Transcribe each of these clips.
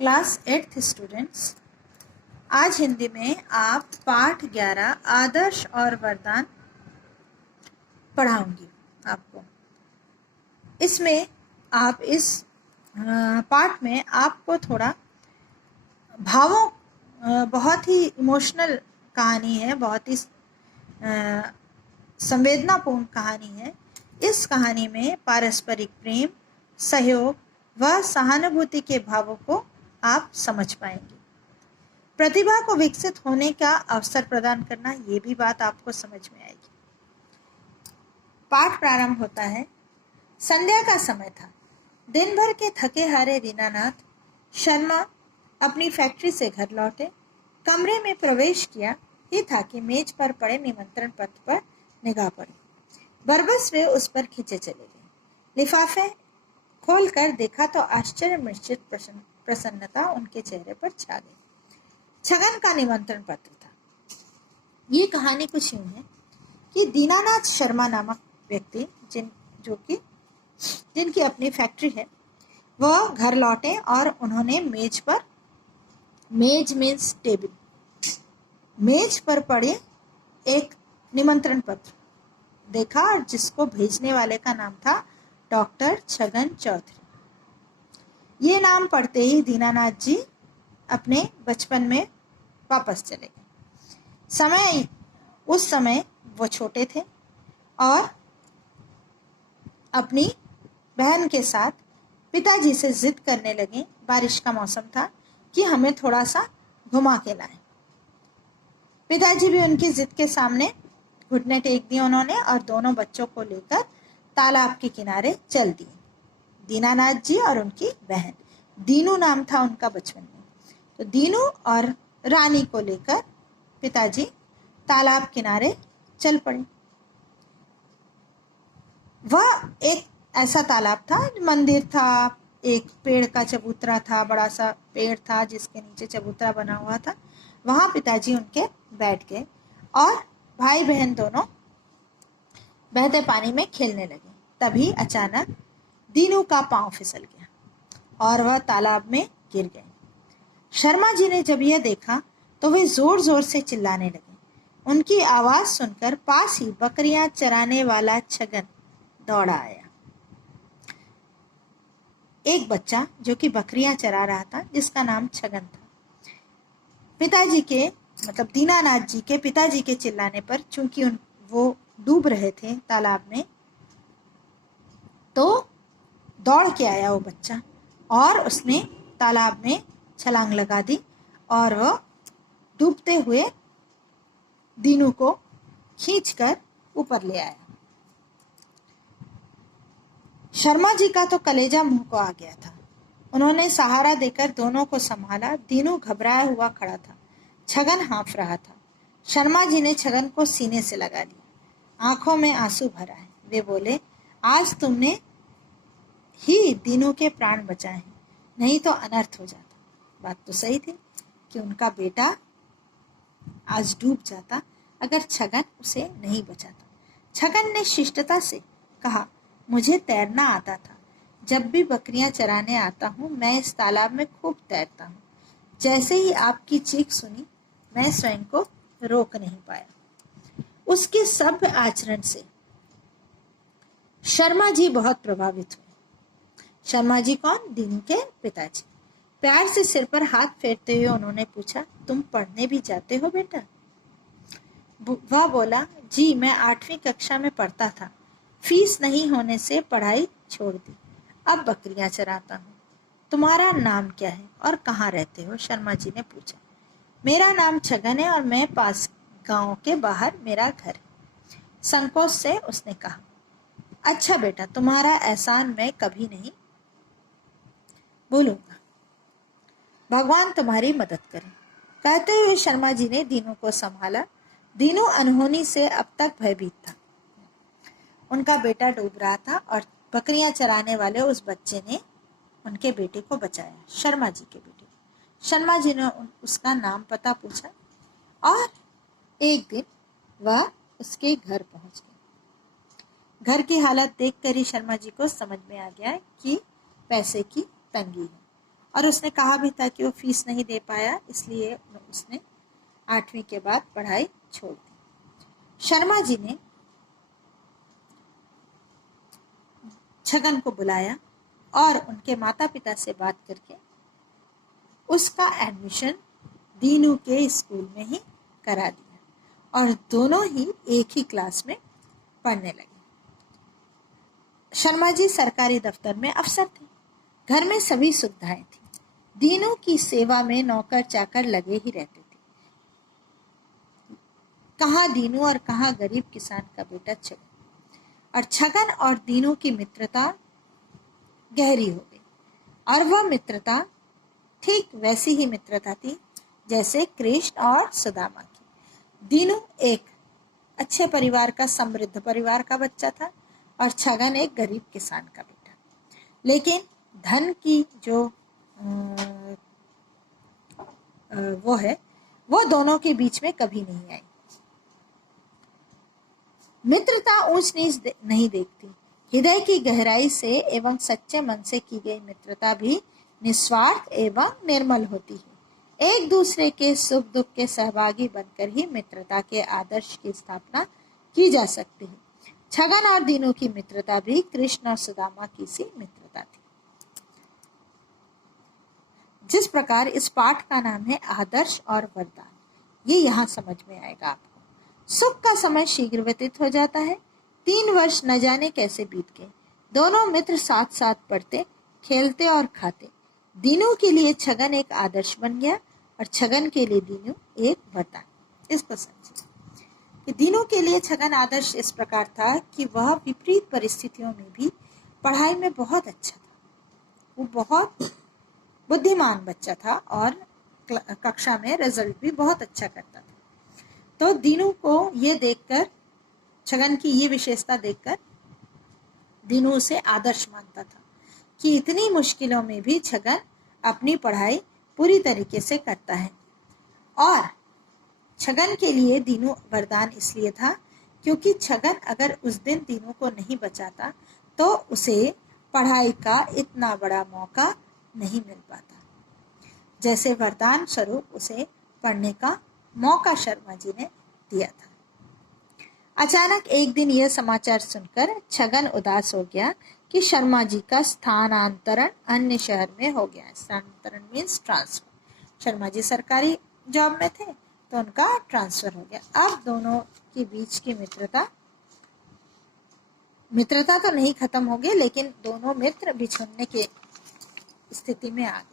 Class 8th students, आज हिंदी में आप पाठ 11 आदर्श और वरदान पढ़ाऊंगी आपको। इसमें आप इस पाठ में आपको थोड़ा बहुत ही इमोशनल कहानी है, बहुत ही संवेदनापूर्ण कहानी है। इस कहानी में पारस्परिक प्रेम, सहयोग व सहानुभूति के भावों को आप समझ पाएंगे। प्रतिभा को विकसित होने का अवसर प्रदान करना, ये भी बात आपको समझ में आएगी। पाठ प्रारंभ होता है। संध्या का समय था। दिन भर के थके हारे दीनानाथ शर्मा अपनी फैक्ट्री से घर लौटे। कमरे में प्रवेश किया ही था कि मेज पर पड़े निमंत्रण पत्र पर निगाह पड़ी। बरबस वे उस पर खींचे चले गए। लिफाफे खोलकर देखा तो आश्चर्य मिश्रित प्रसन्नता उनके चेहरे पर छा गई। छगन का निमंत्रण पत्र था। ये कहानी कुछ यूं है कि दीनानाथ शर्मा नामक व्यक्ति जिनकी अपनी फैक्ट्री है, वह घर लौटे और उन्होंने मेज पर पड़े एक निमंत्रण पत्र देखा, जिसको भेजने वाले का नाम था डॉक्टर छगन चौधरी। ये नाम पढ़ते ही दीनानाथ जी अपने बचपन में वापस चले गए। उस समय वो छोटे थे और अपनी बहन के साथ पिताजी से जिद करने लगे। बारिश का मौसम था कि हमें थोड़ा सा घुमा के लाएं। पिताजी भी उनकी जिद के सामने घुटने टेक दिए उन्होंने और दोनों बच्चों को लेकर तालाब के किनारे चल दिए। दीनानाथ जी और उनकी बहन, दीनू नाम था उनका बचपन में, तो दीनू और रानी को लेकर पिताजी तालाब किनारे चल पड़े। वह एक ऐसा तालाब था, मंदिर था, एक पेड़ का चबूतरा था, बड़ा सा पेड़ था जिसके नीचे चबूतरा बना हुआ था। वहां पिताजी उनके बैठ गए और भाई बहन दोनों बहते पानी में खेलने लगे। तभी अचानक दीनू का पांव फिसल गया और वह तालाब में गिर गए। शर्मा जी ने जब यह देखा तो वे जोर जोर से चिल्लाने लगे। उनकी आवाज सुनकर पास ही बकरियां चराने वाला छगन दौड़ा आया। एक बच्चा जो कि बकरियां चरा रहा था, जिसका नाम छगन था। पिताजी के मतलब दीनानाथ जी के पिताजी के चिल्लाने पर, चूंकि वो डूब रहे थे तालाब में, तो दौड़ के आया वो बच्चा और उसने तालाब में छलांग लगा दी और वह डूबते हुए दीनू को खींचकर ऊपर ले आया। शर्मा जी का तो कलेजा मुंह को आ गया था। उन्होंने सहारा देकर दोनों को संभाला। दीनू घबराया हुआ खड़ा था, छगन हाँफ रहा था। शर्मा जी ने छगन को सीने से लगा लिया। आंखों में आंसू भरा है। वे बोले, आज तुमने ही दीनू के प्राण बचाए हैं, नहीं तो अनर्थ हो जाता। बात तो सही थी कि उनका बेटा आज डूब जाता अगर छगन उसे नहीं बचाता। छगन ने शिष्टता से कहा, मुझे तैरना आता था। जब भी बकरियां चराने आता हूँ, मैं इस तालाब में खूब तैरता हूँ। जैसे ही आपकी चीख सुनी, मैं स्वयं को रोक नहीं पाया। उसके सभ्य आचरण से शर्मा जी बहुत प्रभावित हुए। शर्मा जी कौन? दीनू के पिताजी। प्यार से सिर पर हाथ फेरते हुए उन्होंने पूछा, तुम पढ़ने भी जाते हो बेटा? वह बोला, जी मैं 8वीं कक्षा में पढ़ता था, फीस नहीं होने से पढ़ाई छोड़ दी, अब बकरियां चराता हूँ। तुम्हारा नाम क्या है और कहाँ रहते हो? शर्मा जी ने पूछा। मेरा नाम छगन है और मैं पास गांव के बाहर मेरा घर है, संकोच से उसने कहा। अच्छा बेटा, तुम्हारा एहसान मैं कभी नहीं भूलूंगा, भगवान तुम्हारी मदद करे। कहते हुए शर्मा जी ने दीनू को संभाला। दीनू अनहोनी से अब तक भयभीत था। उनका बेटा डूब रहा था और बकरियां चराने वाले उस बच्चे ने उनके बेटे को बचाया, शर्मा जी के बेटे। शर्मा जी ने उसका नाम पता पूछा और एक दिन वह उसके घर पहुंच गए। घर की हालत देखकर ही शर्मा जी को समझ में आ गया कि पैसे की तंगी है और उसने कहा भी था कि वो फीस नहीं दे पाया, इसलिए उसने 8वीं के बाद पढ़ाई छोड़ दी। शर्मा जी ने छगन को बुलाया और उनके माता पिता से बात करके उसका एडमिशन दीनू के स्कूल में ही करा दिया और दोनों ही एक ही क्लास में पढ़ने लगे। शर्मा जी सरकारी दफ्तर में अफसर थे। घर में सभी सुविधाएं थी। दीनू की सेवा में नौकर चाकर लगे ही रहते थे। कहाँ दीनू और कहाँ गरीब किसान का बेटा छगन। और छगन और दीनू की मित्रता गहरी हो गई और वह मित्रता ठीक वैसी ही मित्रता थी जैसे कृष्ण और सुदामा की। दीनू एक अच्छे परिवार का, समृद्ध परिवार का बच्चा था और छगन एक गरीब किसान का बेटा। लेकिन धन की जो वो दोनों के बीच में कभी नहीं आई। मित्रता ऊंच नीच नहीं देखती। हृदय की गहराई से एवं सच्चे मन से की गई मित्रता भी निस्वार्थ एवं निर्मल होती है। एक दूसरे के सुख दुख के सहभागी बनकर ही मित्रता के आदर्श की स्थापना की जा सकती है। छगन और दीनू की मित्रता भी कृष्ण और सुदामा की सी मित्रता थी। जिस प्रकार इस पाठ का नाम है आदर्श और वरदान, ये यहाँ समझ में आएगा आपको। सुख का समय शीघ्र व्यतीत हो जाता है। 3 वर्ष न जाने कैसे बीत गए। दोनों मित्र साथ साथ पढ़ते, खेलते और खाते। दीनू के लिए छगन एक आदर्श बन गया और छगन के लिए दीनू एक वरदान। इसको समझिए कि दीनू के लिए छगन आदर्श इस प्रकार था कि वह विपरीत परिस्थितियों में भी पढ़ाई में बहुत अच्छा था। वो बहुत बुद्धिमान बच्चा था और कक्षा में रिजल्ट भी बहुत अच्छा करता था। तो दीनू को ये देखकर, छगन की ये विशेषता देखकर दीनू उसे आदर्श मानता था कि इतनी मुश्किलों में भी छगन अपनी पढ़ाई पूरी तरीके से करता है। और छगन के लिए दीनू वरदान इसलिए था क्योंकि छगन अगर उस दिन दीनू को नहीं बचाता तो उसे पढ़ाई का इतना बड़ा मौका नहीं मिल पाता जैसे वरदान स्वरूप उसे पढ़ने का मौका शर्मा जी ने दिया था। अचानक एक दिन यह समाचार सुनकर छगन उदास हो गया कि शर्मा जी का स्थानांतरण अन्य शहर में हो गया। स्थानांतरण मीन्स ट्रांसफर। शर्मा जी सरकारी जॉब में थे तो उनका ट्रांसफर हो गया। अब दोनों के बीच की मित्रता तो नहीं खत्म हो गई, लेकिन दोनों मित्र बिछड़ने की स्थिति में आ गए।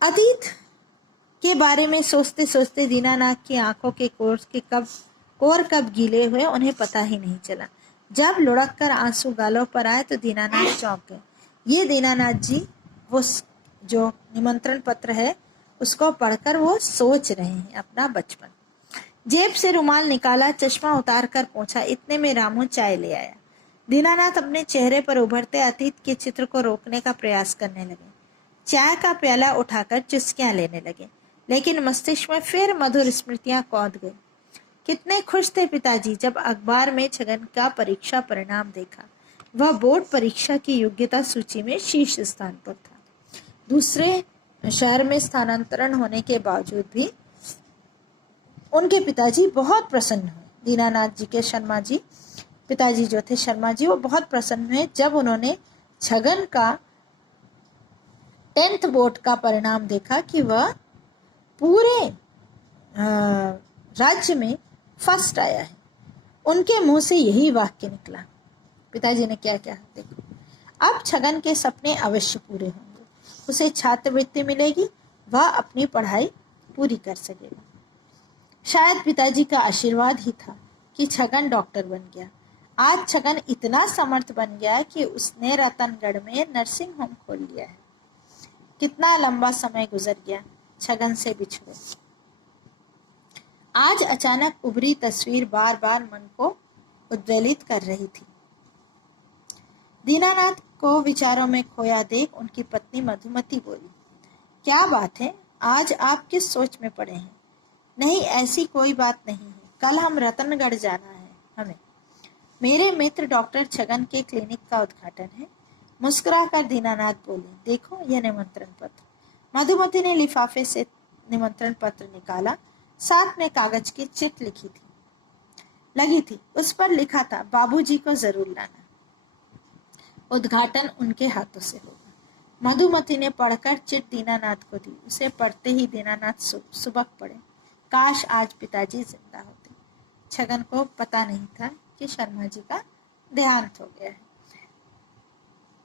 अतीत के बारे में सोचते सोचते दीनानाथ की आंखों के कोर कब गीले हुए उन्हें पता ही नहीं चला। जब लुढ़क कर आंसू गालों पर आए तो दीनानाथ चौंक गए। ये दीनानाथ जी वो जो निमंत्रण पत्र है उसको पढ़कर वो सोच रहे हैं अपना बचपन। जेब से रुमाल निकाला, चश्मा उतार कर पूछा, इतने में रामू चाय ले आया। दीनानाथ अपने चेहरे पर उभरते अतीत के चित्र को रोकने का प्रयास करने लगे। चाय का प्याला उठाकर चुस्कियां लेने लगे, लेकिन मस्तिष्क में फिर मधुर स्मृतियां कौंध गई। कितने खुश थे पिताजी जब अखबार में छगन का परीक्षा परिणाम देखा। वह बोर्ड परीक्षा की योग्यता सूची में शीर्ष स्थान पर था। दूसरे शहर में स्थानांतरण होने के बावजूद भी उनके पिताजी बहुत प्रसन्न हुए। दीनानाथ जी के शर्मा जी पिताजी जो थे शर्मा जी, वो बहुत प्रसन्न हुए जब उन्होंने छगन का 10th बोर्ड का परिणाम देखा कि वह पूरे राज्य में फर्स्ट आया है। उनके मुंह से यही वाक्य निकला। पिताजी ने क्या क्या देखो, अब छगन के सपने अवश्य पूरे होंगे, उसे छात्रवृत्ति मिलेगी, वह अपनी पढ़ाई पूरी कर सकेगा। शायद पिताजी का आशीर्वाद ही था कि छगन डॉक्टर बन गया। आज छगन इतना समर्थ बन गया कि उसने रतनगढ़ में नर्सिंग होम खोल लिया है। कितना लंबा समय गुजर गया छगन से बिछड़े। आज अचानक उभरी तस्वीर बार बार मन को उद्वेलित कर रही थी। दीनानाथ को विचारों में खोया देख उनकी पत्नी मधुमती बोली, क्या बात है, आज आप किस सोच में पड़े हैं? नहीं, ऐसी कोई बात नहीं है, कल हम रतनगढ़ जाना है हमें। मेरे मित्र डॉक्टर छगन के क्लिनिक का उद्घाटन है। मुस्कुराकर दीनानाथ बोले, देखो यह निमंत्रण पत्र। मधुमती ने लिफाफे से निमंत्रण पत्र निकाला। साथ में कागज की चिट लगी थी। उस पर लिखा था, बाबूजी को जरूर लाना। उद्घाटन उनके हाथों से होगा। मधुमती ने पढ़कर चिट दीनानाथ को दी। उसे पढ़ते ही दीनानाथ सुबक पड़े। काश आज पिताजी जिंदा होते। छगन को पता नहीं था कि शर्मा जी का देहांत हो गया है।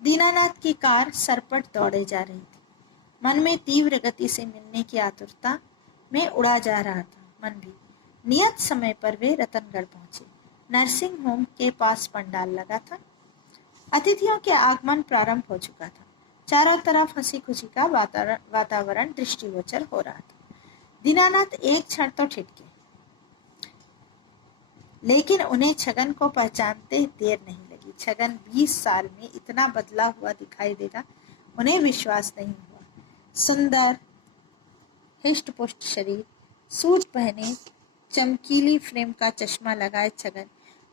दीनानाथ की कार सरपट दौड़े जा रही थी। मन में तीव्र गति से मिलने की आतुरता में उड़ा जा रहा था। मन भी। नियत समय पर वे रतनगढ़ पहुंचे। नर्सिंग होम के पास पंडाल लगा था। अतिथियों के आगमन प्रारंभ हो चुका था। चारों तरफ हंसी खुशी का वातावरण दृष्टिगोचर हो रहा था। दीनानाथ एक क्षण तो ठिठके, लेकिन उन्हें छगन को पहचानते देर नहीं लगी। छगन 20 साल में इतना बदला हुआ दिखाई देगा, उन्हें विश्वास नहीं हुआ। सुंदर हिष्ट पुष्ट शरीर, सूट पहने, चमकीली फ्रेम का चश्मा लगाए छगन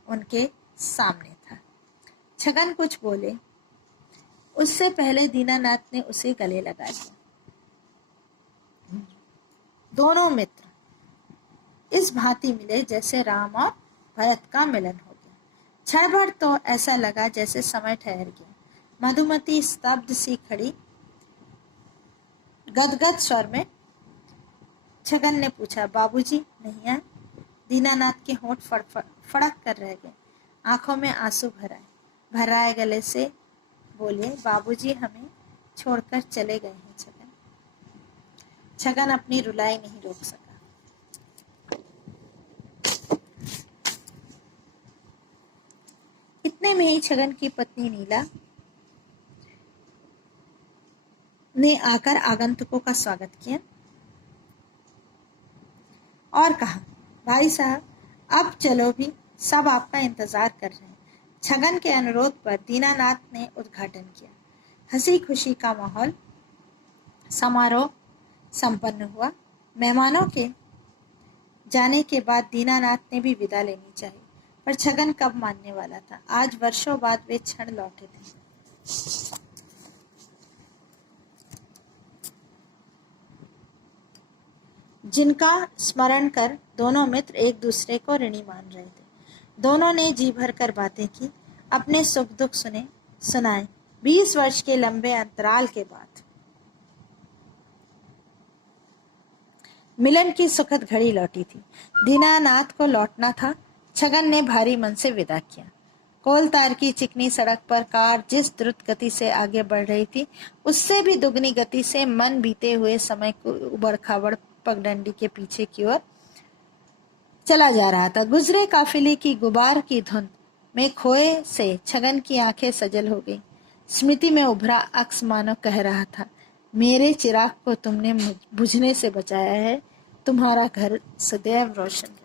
उनके सामने था। छगन कुछ बोले उससे पहले दीनानाथ ने उसे गले लगा लिया। दोनों मित्र इस भांति मिले जैसे राम और भरत का मिलन हो गया। क्षण भर तो ऐसा लगा जैसे समय ठहर गया। मधुमती स्तब्ध सी खड़ी, गदगद स्वर में। छगन ने पूछा, बाबूजी नहीं आए? दीनानाथ के होंठ फड़क कर रह गए। आंखों में आंसू भर आए गले से बोले, बाबूजी हमें छोड़कर चले गए हैं। छगन अपनी रुलाई नहीं रोक सका। इतने में ही छगन की पत्नी नीला ने आकर आगंतुकों का स्वागत किया और कहा, भाई साहब अब चलो भी, सब आपका इंतजार कर रहे हैं। छगन के अनुरोध पर दीनानाथ ने उद्घाटन किया। हंसी खुशी का माहौल, समारोह संपन्न हुआ। मेहमानों के जाने के बाद दीनानाथ ने भी विदा लेनी चाहिए, पर छगन कब मानने वाला था। आज वर्षों बाद वे क्षण लौटे थे। जिनका स्मरण कर दोनों मित्र एक दूसरे को ऋणी मान रहे थे। दोनों ने जी भर कर बातें की, अपने सुख दुख सुनाए। 20 वर्ष के लंबे अंतराल के बाद मिलन की सुखद घड़ी लौटी थी। दीनानाथ को लौटना था। छगन ने भारी मन से विदा किया। कोलतार की चिकनी सड़क पर कार जिस द्रुत गति से आगे बढ़ रही थी, उससे भी दुगनी गति से मन बीते हुए समय को उबड़ खाबड़ पगडंडी के पीछे की ओर चला जा रहा था। गुजरे काफिले की गुबार की धुंध में खोए से छगन की आंखें सजल हो गई। स्मृति में उभरा अक्स मानो कह रहा था, मेरे चिराग को तुमने बुझने से बचाया है, तुम्हारा घर सदैव रोशन है।